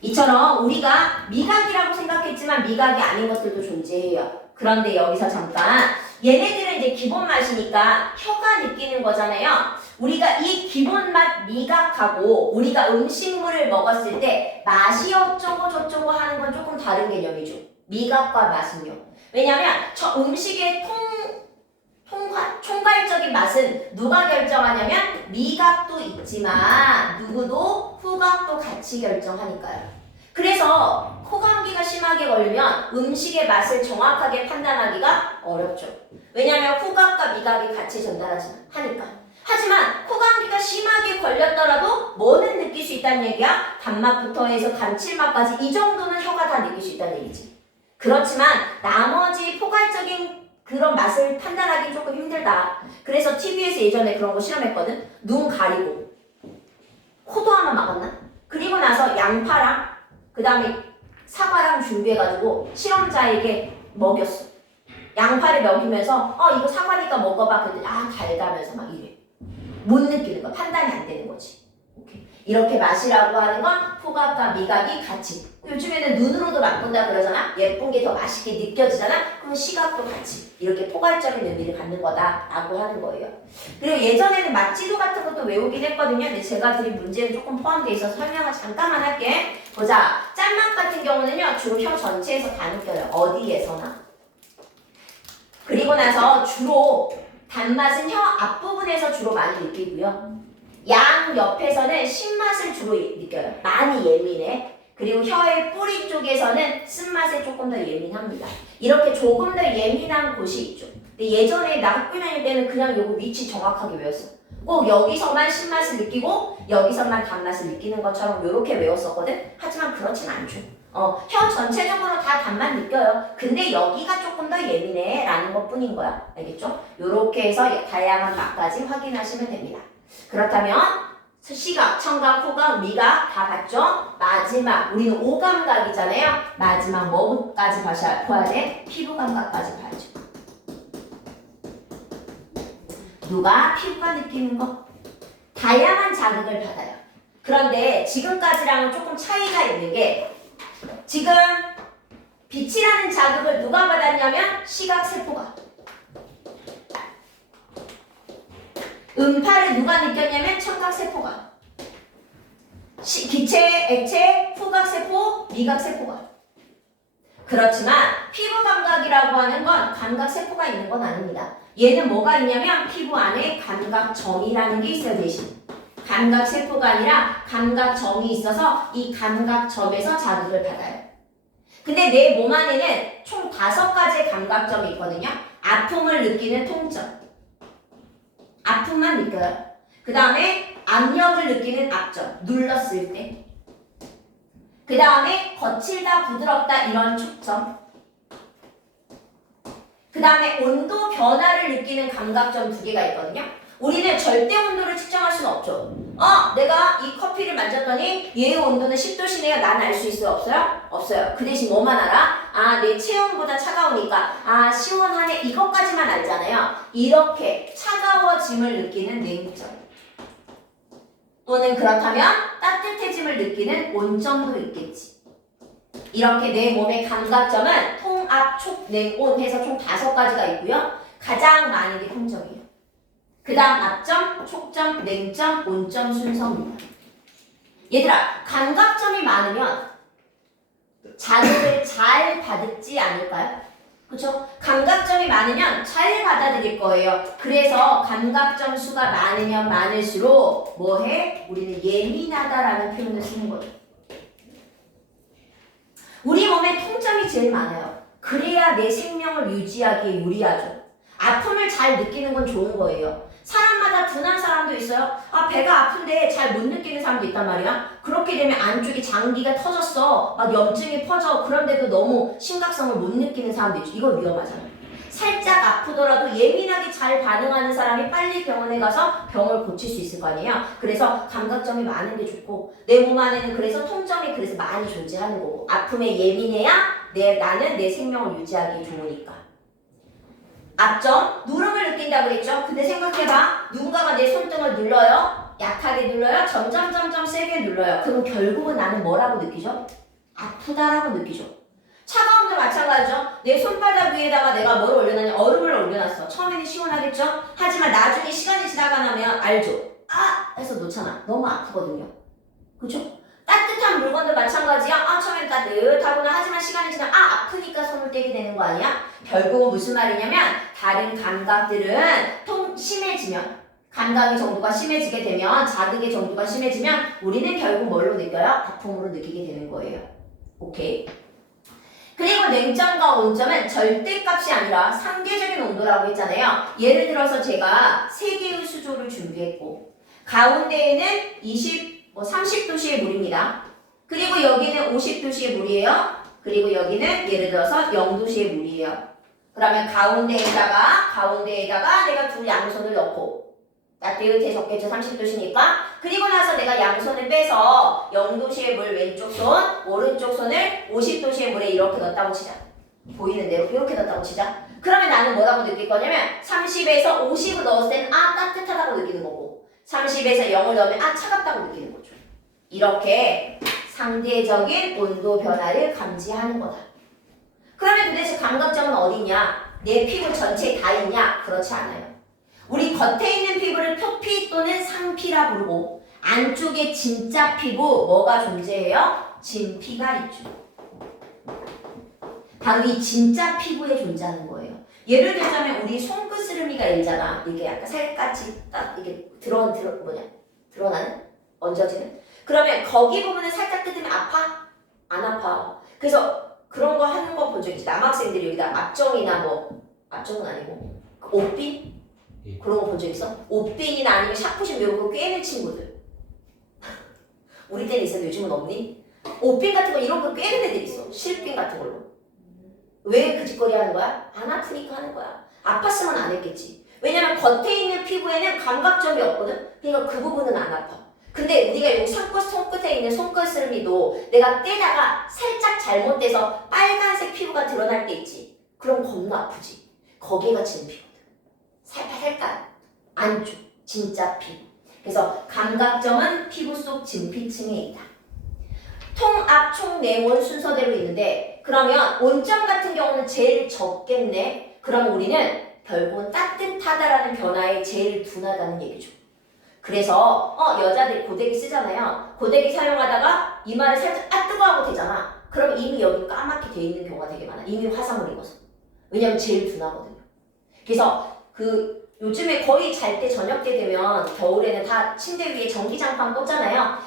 이처럼 우리가 미각이라고 생각했지만 미각이 아닌 것들도 존재해요. 그런데 여기서 잠깐 얘네들은 이제 기본 맛이니까 혀가 느끼는 거잖아요. 우리가 이 기본 맛 미각하고 우리가 음식물을 먹었을 때 맛이 어쩌고 저쩌고 하는 건 조금 다른 개념이죠. 미각과 맛은요. 왜냐면 저 음식의 총괄적인 맛은 누가 결정하냐면 미각도 있지만 누구도 후각도 같이 결정하니까요. 그래서 코감기가 심하게 걸리면 음식의 맛을 정확하게 판단하기가 어렵죠. 왜냐하면 후각과 미각이 같이 전달하니까. 하지만 코감기가 심하게 걸렸더라도 뭐는 느낄 수 있다는 얘기야? 단맛부터 해서 감칠맛까지 이 정도는 혀가 다 느낄 수 있다는 얘기지. 그렇지만 나머지 포괄적인 그런 맛을 판단하기 조금 힘들다. 그래서 TV에서 예전에 그런 거 실험했거든. 눈 가리고 코도 하나 막았나? 그리고 나서 양파랑 그 다음에 사과랑 준비해가지고 실험자에게 먹였어. 양파를 먹이면서 이거 사과니까 먹어봐. 그랬더니 달다면서 막 이래. 못 느끼는 거야. 판단이 안 되는 거지. 오케이. 이렇게 맛이라고 하는 건 후각과 미각이 같이. 요즘에는 눈으로도 맛본다 그러잖아. 예쁜 게 더 맛있게 느껴지잖아. 그럼 시각도 같이 이렇게 포괄적인 의미를 갖는 거다라고 하는 거예요. 그리고 예전에는 맛지도 같은 것도 외우긴 했거든요. 근데 제가 드린 문제는 조금 포함되어 있어서 설명을 잠깐만 할게. 보자. 짠맛 같은 경우는요. 주로 혀 전체에서 다 느껴요. 어디에서나. 그리고 나서 주로 단맛은 혀 앞부분에서 주로 많이 느끼고요. 양 옆에서는 신맛을 주로 느껴요. 많이 예민해. 그리고 혀의 뿌리 쪽에서는 쓴맛에 조금 더 예민합니다. 이렇게 조금 더 예민한 곳이 있죠. 근데 예전에 나 학교 다닐 때는 그냥 요거 위치 정확하게 외웠어. 꼭 여기서만 신맛을 느끼고 여기서만 단맛을 느끼는 것처럼 이렇게 외웠었거든. 하지만 그렇진 않죠. 혀 전체적으로 다 단맛 느껴요. 근데 여기가 조금 더 예민해 라는 것 뿐인 거야. 알겠죠? 요렇게 해서 다양한 맛까지 확인하시면 됩니다. 그렇다면 시각, 청각, 후각, 미각 다 봤죠? 마지막 우리는 오감각이잖아요. 마지막 뭐까지 봐야 돼? 피부감각까지 봐야죠. 누가 피부가 느끼는 거? 다양한 자극을 받아요. 그런데 지금까지랑은 조금 차이가 있는 게 지금 빛이라는 자극을 누가 받았냐면 시각세포가. 음파를 누가 느꼈냐면 청각세포가. 기체, 액체, 후각세포, 미각세포가. 그렇지만 피부감각이라고 하는 건 감각세포가 있는 건 아닙니다. 얘는 뭐가 있냐면 피부 안에 감각점이라는 게 있어요. 대신 감각세포가 아니라 감각점이 있어서 이 감각점에서 자극을 받아요. 근데 내 몸 안에는 총 5가지의 감각점이 있거든요. 아픔을 느끼는 통점. 아픔만 느껴요. 그 다음에 압력을 느끼는 압점. 눌렀을 때. 그 다음에 거칠다, 부드럽다 이런 촉점. 그 다음에 온도 변화를 느끼는 감각점 2개가 있거든요. 우리는 절대 온도를 측정할 수는 없죠. 내가 이 커피를 만졌더니 얘의 온도는 10도시네요. 난 알 수 있어요? 없어요? 없어요. 그 대신 뭐만 알아? 내 체온보다 차가우니까 시원하네. 이것까지만 알잖아요. 이렇게 차가워짐을 느끼는 냉점. 또는 그렇다면 따뜻해짐을 느끼는 온점도 있겠지. 이렇게 내 몸의 감각점은 통, 압, 촉, 냉, 온 해서 총 5가지가 있고요. 가장 많은 게 통점이에요. 그 다음 압점, 촉점, 냉점, 온점 순서입니다. 얘들아, 감각점이 많으면 자극을 잘 받지 않을까요? 그렇죠? 감각점이 많으면 잘 받아들일 거예요. 그래서 감각점 수가 많으면 많을수록 뭐해? 우리는 예민하다라는 표현을 쓰는 거예요. 우리 몸에 통점이 제일 많아요. 그래야 내 생명을 유지하기에 유리하죠. 아픔을 잘 느끼는 건 좋은 거예요. 사람마다 둔한 사람도 있어요. 배가 아픈데 잘 못 느끼는 사람도 있단 말이야. 그렇게 되면 안쪽에 장기가 터졌어. 막 염증이 퍼져. 그런데도 너무 심각성을 못 느끼는 사람도 있죠. 이거 위험하잖아. 살짝 아프더라도 예민하게 잘 반응하는 사람이 빨리 병원에 가서 병을 고칠 수 있을 거 아니에요. 그래서 감각점이 많은 게 좋고 내 몸 안에는 그래서 통점이 그래서 많이 존재하는 거고 아픔에 예민해야 나는 내 생명을 유지하기 좋으니까. 압점, 누름을 느낀다고 그랬죠? 근데 생각해봐. 누군가가 내 손등을 눌러요. 약하게 눌러요. 점점 세게 눌러요. 그럼 결국은 나는 뭐라고 느끼죠? 아프다라고 느끼죠. 차가움도 마찬가지죠. 내 손바닥 위에다가 내가 뭘 올려놨냐? 얼음을 올려놨어. 처음에는 시원하겠죠? 하지만 나중에 시간이 지나가면 알죠? 아! 해서 놓잖아. 너무 아프거든요. 그죠? 따뜻한 물건도 마찬가지야. 아, 처음엔 따뜻하구나. 하지만 시간이 지나면 아, 아프니까 손을 떼게 되는 거 아니야? 결국은 무슨 말이냐면 다른 감각들은 심해지면 감각의 정도가 심해지게 되면 자극의 정도가 심해지면 우리는 결국 뭘로 느껴요? 아픔으로 느끼게 되는 거예요. 오케이? 그리고 냉점과 온점은 절대값이 아니라 상대적인 온도라고 했잖아요. 예를 들어서 제가 3개의 수조를 준비했고 가운데에는 30도씨의 물입니다. 그리고 여기는 50도씨의 물이에요. 그리고 여기는 예를 들어서 0도씨의 물이에요. 그러면 가운데에다가 내가 두 양손을 넣고 따뜻해졌겠죠. 30도씨니까. 그리고 나서 내가 양손을 빼서 0도씨의 물 왼쪽 손, 오른쪽 손을 50도씨의 물에 이렇게 넣었다고 치자. 보이는 대로 이렇게 넣었다고 치자. 그러면 나는 뭐라고 느낄 거냐면 30에서 50을 넣었을 때는 아, 따뜻하다고 느끼는 거고 30에서 0을 넣으면 아, 차갑다고 느끼는 거죠. 이렇게 상대적인 온도 변화를 감지하는 거다. 그러면 도대체 감각점은 어디냐? 내 피부 전체에 다 있냐? 그렇지 않아요. 우리 겉에 있는 피부를 표피 또는 상피라 부르고 안쪽에 진짜 피부 뭐가 존재해요? 진피가 있죠. 바로 이 진짜 피부에 존재하는 거예요. 예를 들자면 우리 손끝스름이가 있잖아. 이게 약간 살갗이 딱 이게 드러나는? 얹어지는? 그러면 거기 부분을 살짝 뜯으면 아파? 안 아파. 그래서 그런 거 하는 거 본 적 있지. 남학생들이 여기다 앞정이나 앞정은 아니고 옷핀? 그런 거 본 적 있어? 옷핀이나 아니면 샤프심 이런 거 꿰는 친구들. 우리 때는 있었는데 요즘은 없니? 옷핀 같은 거 이런 거 꿰는 애들 있어. 실핀 같은 걸로. 왜 그 짓거리 하는 거야? 안 아프니까 하는 거야. 아팠으면 안 했겠지. 왜냐면 겉에 있는 피부에는 감각점이 없거든? 그러니까 그 부분은 안 아파. 근데 우리가 여기 손끝에 있는 손끝스름이도 내가 떼다가 살짝 잘못돼서 빨간색 피부가 드러날 때 있지. 그럼 겁나 아프지. 거기가 진피거든. 살짝 안쪽 진짜 피부. 그래서 감각점은 피부 속 진피층에 있다. 통압, 총내온 순서대로 있는데 그러면 온점 같은 경우는 제일 적겠네. 그럼 우리는 결국은 따뜻하다라는 변화에 제일 둔하다는 얘기죠. 그래서 여자들이 고데기 쓰잖아요. 고데기 사용하다가 이마를 살짝 뜨거워하고 되잖아. 그럼 이미 여기 까맣게 돼 있는 경우가 되게 많아. 이미 화상을 입어서. 왜냐면 제일 둔하거든요. 그래서 요즘에 거의 잘 때 저녁 때 되면 겨울에는 다 침대 위에 전기장판 꽂잖아요.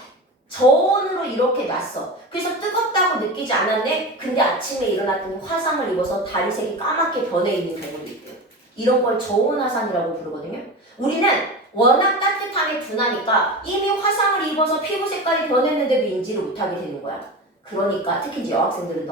저온으로 이렇게 놨어. 그래서 뜨겁다고 느끼지 않았네? 근데 아침에 일어났더니 화상을 입어서 다리색이 까맣게 변해 있는 경우도 있대요. 이런 걸 저온 화상이라고 부르거든요. 우리는 워낙 따뜻함에 둔하니까 이미 화상을 입어서 피부 색깔이 변했는데도 인지를 못하게 되는 거야. 그러니까 특히 이제 여학생들은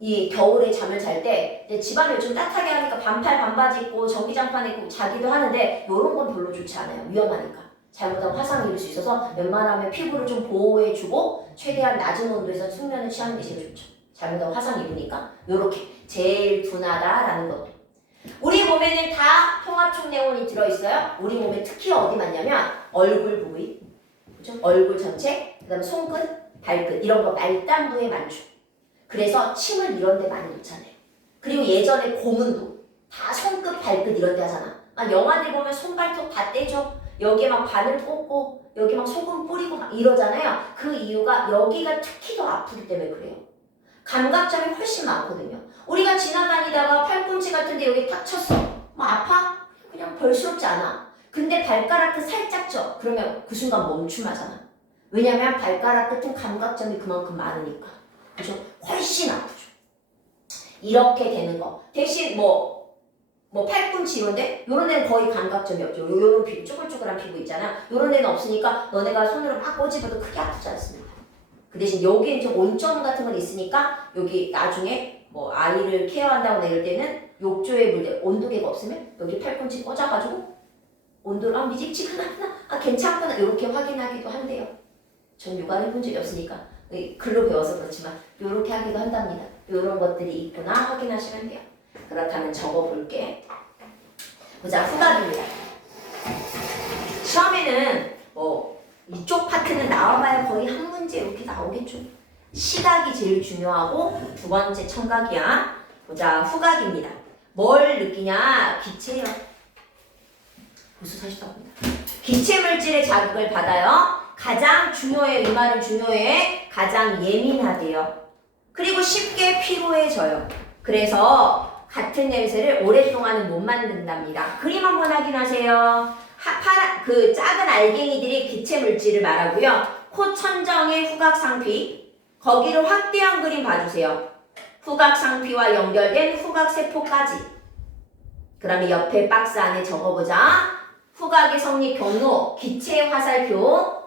이 겨울에 잠을 잘 때 집안을 좀 따뜻하게 하니까 반팔 반바지 입고 전기장판 입고 자기도 하는데 이런 건 별로 좋지 않아요. 위험하니까. 잘못하면 화상을 입을 수 있어서 웬만하면 피부를 좀 보호해주고 최대한 낮은 온도에서 숙면을 취하는 게 제일 좋죠. 잘못하면 화상 입으니까 이렇게 제일 둔하다라는 것도. 우리 몸에는 다 통합촉내온이 들어있어요. 우리 몸에 특히 어디 많냐면 얼굴 부위, 그죠? 얼굴 전체, 그 다음에 손끝, 발끝 이런 거 말단부에 많죠. 그래서 침을 이런 데 많이 놓잖아요. 그리고 예전에 고문도 다 손끝, 발끝 이런 데 하잖아. 막 영화들 보면 손발톱 다 떼죠. 여기에 막 바늘 꽂고 여기 막 소금 뿌리고 막 이러잖아요. 그 이유가 여기가 특히 더 아프기 때문에 그래요. 감각점이 훨씬 많거든요. 우리가 지나다니다가 팔꿈치 같은데 여기 탁 쳤어. 뭐 아파? 그냥 벌스럽지 않아. 근데 발가락 끝 살짝 쳐. 그러면 그 순간 멈춤하잖아. 왜냐면 발가락 끝은 감각점이 그만큼 많으니까. 그죠? 훨씬 아프죠. 이렇게 되는 거. 대신 팔꿈치 이런데 요런 데는 거의 감각점이 없죠. 요런 피부, 쭈글쭈글한 피부 있잖아. 요런 데는 없으니까 너네가 손으로 막 꼬집어도 크게 아프지 않습니다. 그 대신 여기에 좀 온점 같은 건 있으니까 여기 나중에 아이를 케어한다거나 이럴 때는 욕조에 물 때 온도계가 없으면 여기 팔꿈치 꽂아가지고 온도를 미집지근하구나, 괜찮구나 이렇게 확인하기도 한대요. 전 육아를 해본 적이 없으니까 글로 배워서 그렇지만 이렇게 하기도 한답니다. 이런 것들이 있구나 확인하시면 돼요. 그렇다면 적어볼게. 보자, 후각입니다. 시험에는 이쪽 파트는 나와봐야 거의 한 문제 이렇게 나오겠죠. 시각이 제일 중요하고 두 번째 청각이야. 보자, 후각입니다. 뭘 느끼냐? 빛이에요. 무슨 사실도 합니다. 기체 물질의 자극을 받아요. 가장 중요해. 이 말은 중요해. 가장 예민하대요. 그리고 쉽게 피로해져요. 그래서 같은 냄새를 오랫동안은 못 만든답니다. 그림 한번 확인하세요. 그 작은 알갱이들이 기체 물질을 말하고요. 코 천정의 후각상피, 거기를 확대한 그림 봐주세요. 후각상피와 연결된 후각세포까지. 그러면 옆에 박스 안에 적어보자. 후각의 성립 경로, 기체 화살표,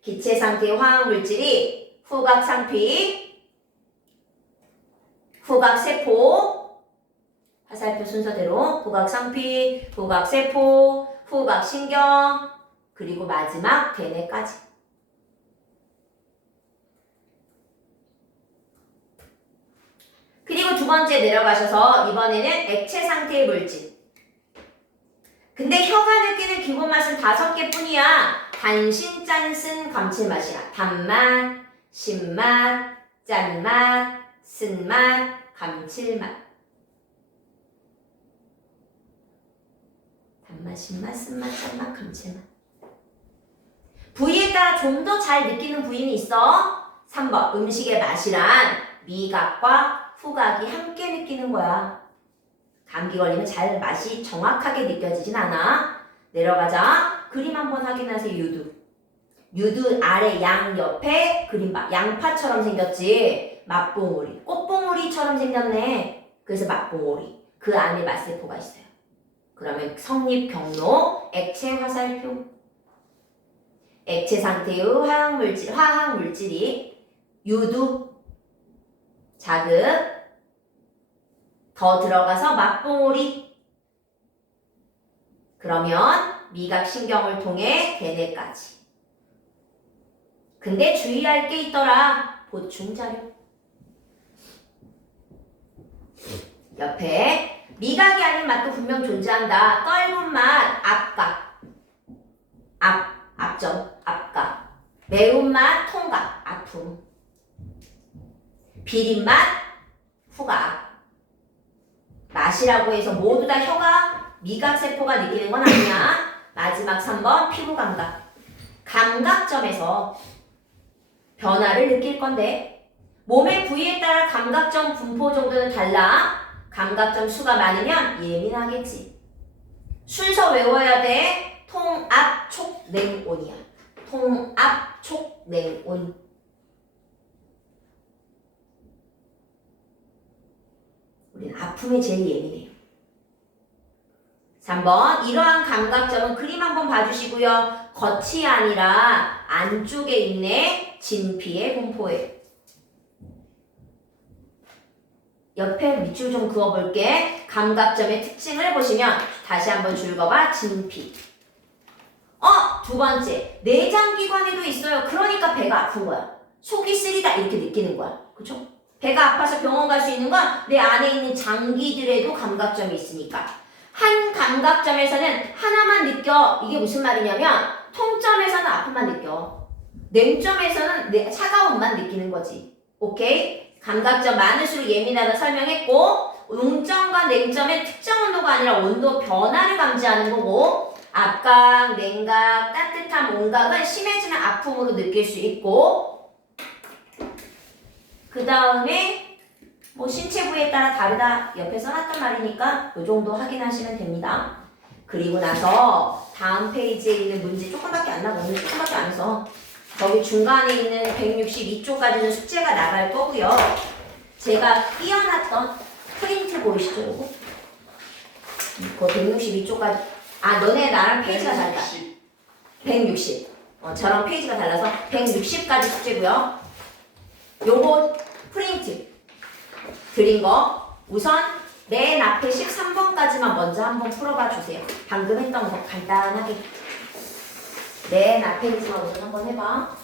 기체 상태의 화학물질이 후각상피, 후각세포, 화살표 순서대로 후각상피, 후각세포, 후각신경, 그리고 마지막 대뇌까지. 그리고 두 번째 내려가셔서 이번에는 액체 상태의 물질. 근데 혀가 느끼는 기본 맛은 5개뿐이야. 단신, 짠쓴, 감칠맛이야. 단맛, 신맛, 짠맛, 쓴맛, 감칠맛. 단맛, 신맛, 쓴맛, 짠맛, 감칠맛. 부위에 따라 좀 더 잘 느끼는 부위는 있어. 3번 음식의 맛이란 미각과 후각이 함께 느끼는 거야. 감기 걸리면 잘 맛이 정확하게 느껴지진 않아. 내려가자. 그림 한번 확인하세요. 유두. 유두 아래 양 옆에 그림 봐. 양파처럼 생겼지. 맛봉오리. 꽃봉오리처럼 생겼네. 그래서 맛봉오리. 그 안에 맛세포가 있어요. 그러면 성립 경로, 액체 화살표. 액체 상태의 화학물질이 유두, 자극, 더 들어가서 맛봉오리. 그러면 미각신경을 통해 대뇌까지. 근데 주의할 게 있더라. 보충자료. 옆에 미각이 아닌 맛도 분명 존재한다. 떫은 맛, 앞각. 앞점, 앞각. 매운맛, 통각, 아픔. 비린맛, 후각. 맛이라고 해서 모두 다 혀가 미각세포가 느끼는 건 아니야. 마지막 3번 피부감각. 감각점에서 변화를 느낄 건데 몸의 부위에 따라 감각점 분포 정도는 달라. 감각점 수가 많으면 예민하겠지. 순서 외워야 돼. 통압촉냉온이야. 통압촉냉온. 우리는 아픔에 제일 예민해요. 3번 이러한 감각점은 그림 한번 봐주시고요. 겉이 아니라 안쪽에 있네. 진피의 공포예요. 옆에 밑줄 좀 그어볼게. 감각점의 특징을 보시면 다시 한번 줄 그어봐. 진피. 두 번째 내장기관에도 있어요. 그러니까 배가 아픈 거야. 속이 쓰리다 이렇게 느끼는 거야. 그쵸? 배가 아파서 병원 갈 수 있는 건 내 안에 있는 장기들에도 감각점이 있으니까. 한 감각점에서는 하나만 느껴. 이게 무슨 말이냐면 통점에서는 아픔만 느껴. 냉점에서는 차가움만 느끼는 거지. 오케이? 감각점 많을수록 예민하다 설명했고, 음점과 냉점의 특정 온도가 아니라 온도 변화를 감지하는 거고, 압각, 냉각, 따뜻한 온각은 심해지면 아픔으로 느낄 수 있고, 그 다음에 뭐 신체 부위에 따라 다르다 옆에 써놨단 말이니까 이 정도 확인하시면 됩니다. 그리고 나서 다음 페이지에 있는 문제 조금밖에 안 나고 오늘 조금밖에 안 해서 저기 중간에 있는 162쪽까지는 숙제가 나갈 거고요. 제가 띄어놨던 프린트 보이시죠? 요거? 그 162쪽까지 너네 나랑 페이지가 달라. 160. 저랑 페이지가 달라서 160까지 숙제고요. 요거 프린트 드린 거 우선 맨 앞에 13번까지만 먼저 한번 풀어봐 주세요. 방금 했던 거 간단하게 맨 앞에 있는 거 우선 한번 해봐.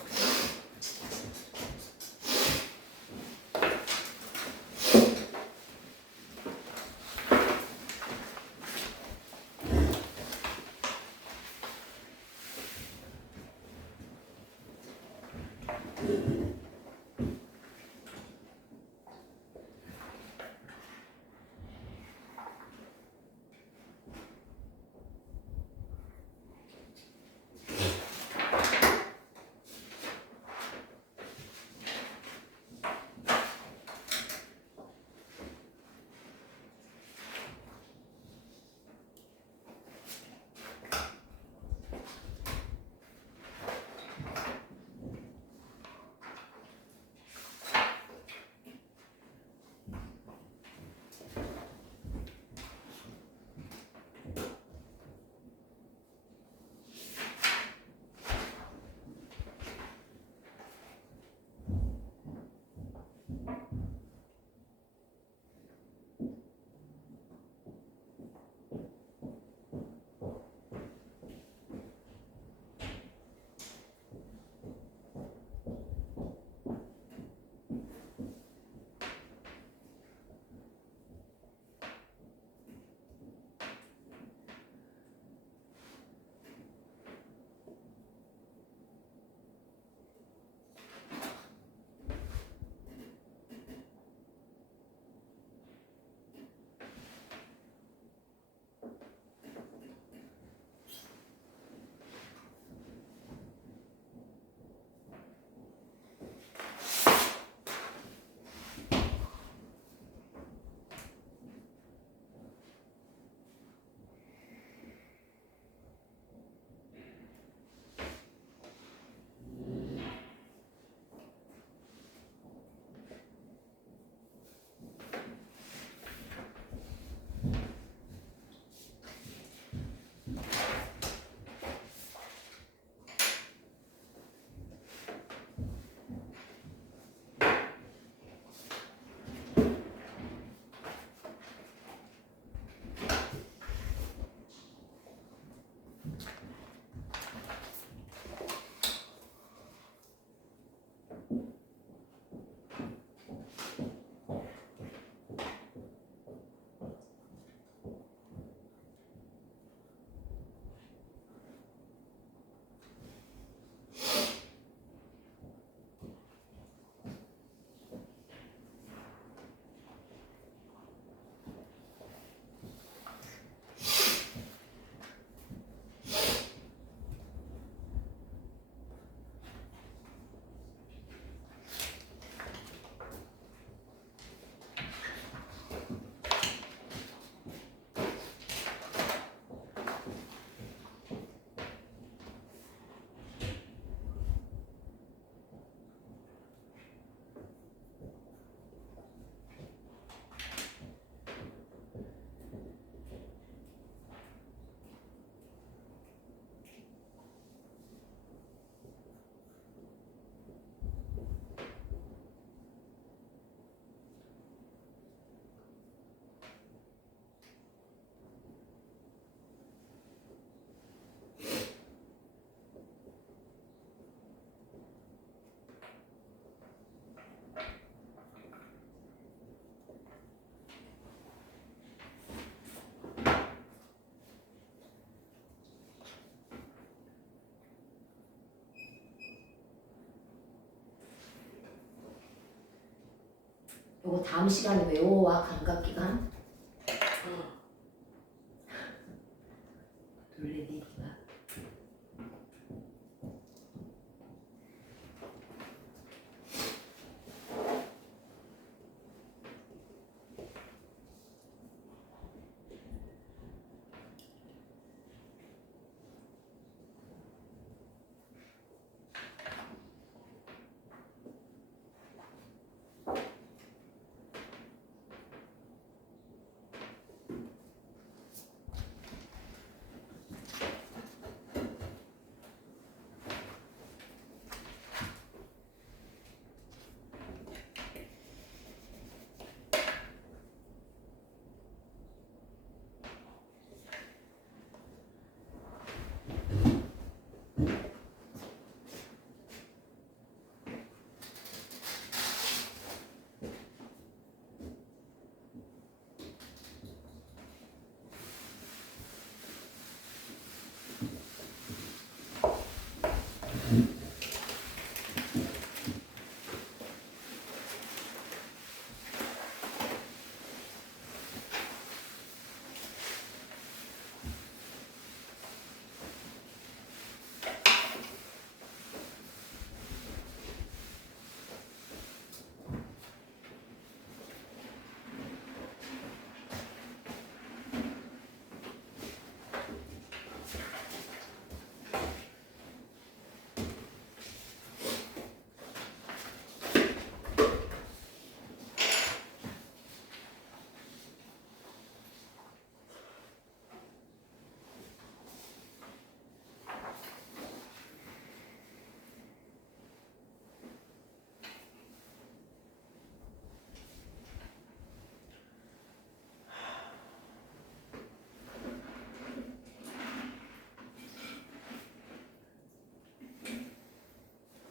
요거 다음 시간에 외워와 감각기관. 놀래니까.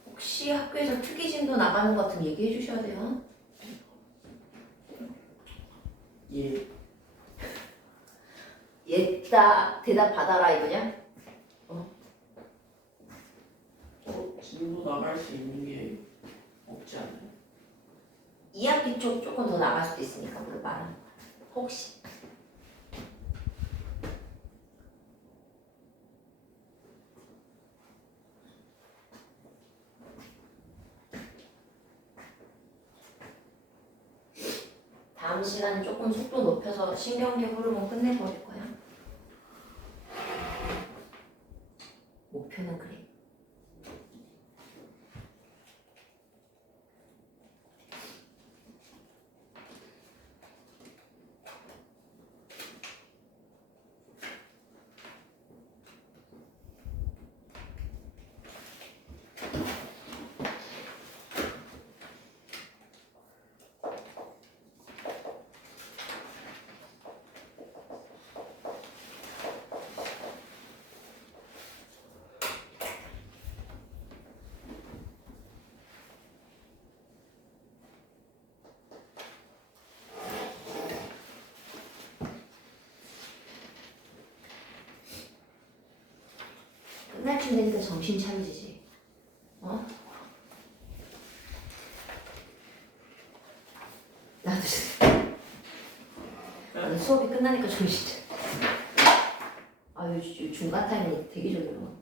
혹시 학교에서 특이진도 나가는 것 같으면 얘기해 주셔야 돼요. 예. 얘다 대답 받아라 이거냐? 진도 나갈 수 있는 게 없지 않아요? 2학기 쪽 조금 더 나갈 수도 있으니까 물어봐. 혹시. 다음 시간에 조금 속도 높여서 신경계 호르몬 끝내버릴 거야. 목표는 그래. 끝날 쯤 되니까 정신 차리지. 어? 나도 나도 수업이 끝나니까 정신 차려. 아유 중간 타임이 되게 좋네요.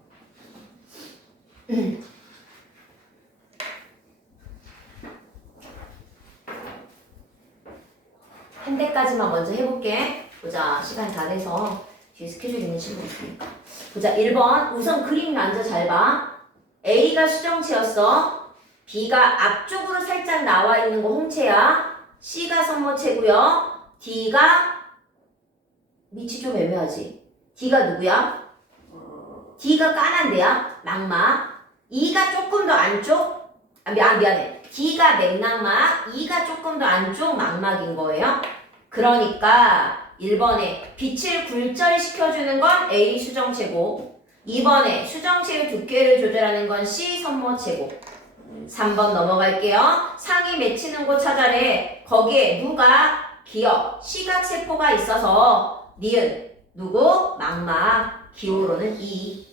한 대까지만 먼저 해볼게. 보자. 시간이 다 돼서 뒤에 스케줄 있는 친구 있으니까. 보자. 1번. 우선 그림 먼저 잘 봐. A가 수정체였어. B가 앞쪽으로 살짝 나와 있는 거 홍채야. C가 선모체고요. D가 밑이 좀 애매하지. D가 누구야? D가 까만 데야. 망막. E가 조금 더 안쪽. 미안해. D가 맥락막. E가 조금 더 안쪽 망막인 거예요. 그러니까 1번에 빛을 굴절시켜주는 건 A 수정체고 2번에 수정체의 두께를 조절하는 건 C 선모체고 3번 넘어갈게요. 상이 맺히는 곳 찾아래. 거기에 누가 기억, 시각세포가 있어서 니은, 누구? 망막, 기호로는 E.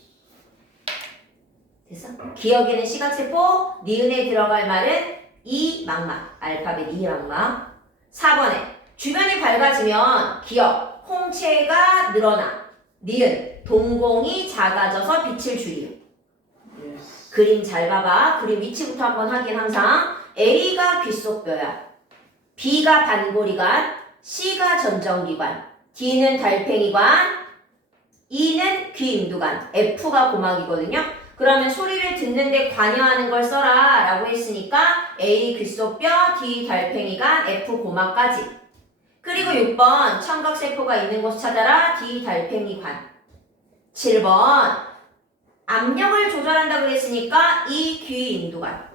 됐어? 기억에는 시각세포, 니은에 들어갈 말은 이 망막. 알파벳 이 망막. 4번에 주변이 밝아지면 기억, 홍채가 늘어나. 니은, 동공이 작아져서 빛을 줄이요. 예스. 그림 잘 봐봐. 그림 위치부터 한번 확인 항상. A가 귓속뼈야. B가 반고리관. C가 전정기관. D는 달팽이관. E는 귀인두관. F가 고막이거든요. 그러면 소리를 듣는데 관여하는 걸 써라 라고 했으니까 A 귓속뼈, D 달팽이관, F 고막까지. 그리고 6번 청각세포가 있는 곳 찾아라. D 달팽이관. 7번 압력을 조절한다고 그랬으니까 E 귀인두관.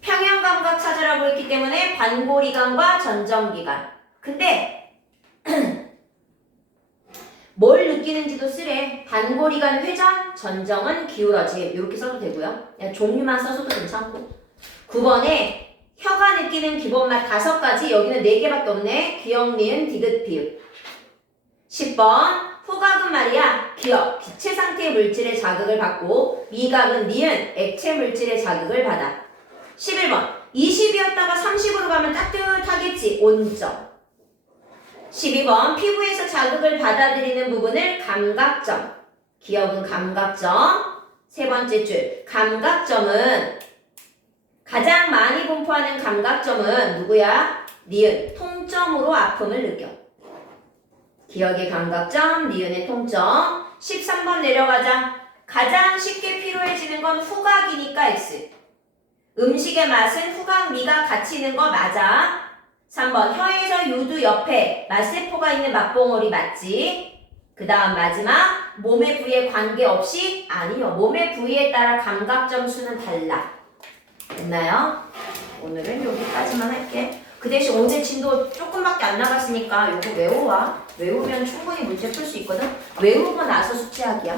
평형감각 찾으라고 했기 때문에 반고리관과 전정기관. 근데 뭘 느끼는지도 쓰래. 반고리관 회전, 전정은 기울어짐. 이렇게 써도 되고요. 그냥 종류만 써서도 괜찮고. 9번에 혀가 느끼는 기본맛 5가지. 여기는 4개밖에 없네. 기역, 니은, 디귿, 비읍. 10번 후각은 말이야. 기억, 기체 상태의 물질의 자극을 받고 미각은 니은, 액체 물질의 자극을 받아. 11번 20이었다가 30으로 가면 따뜻하겠지. 온점. 12번 피부에서 자극을 받아들이는 부분을 감각점. 기억은 감각점. 세 번째 줄 감각점은 가장 많이 분포하는 감각점은 누구야? 니은 통점으로 아픔을 느껴. 기억의 감각점, 니은의 통점. 13번 내려가자. 가장 쉽게 피로해지는 건 후각이니까 X. 음식의 맛은 후각, 미각 같이 있는 거 맞아. 3번 혀에서 유두 옆에 맛세포가 있는 맛봉오리 맞지? 그 다음 마지막 몸의 부위에 관계없이 아니요. 몸의 부위에 따라 감각점 수는 달라. 됐나요? 오늘은 여기까지만 할게. 그 대신 오늘 진도 조금밖에 안 나갔으니까 이거 외워와. 외우면 충분히 문제 풀 수 있거든. 외우고 나서 숙제하기야.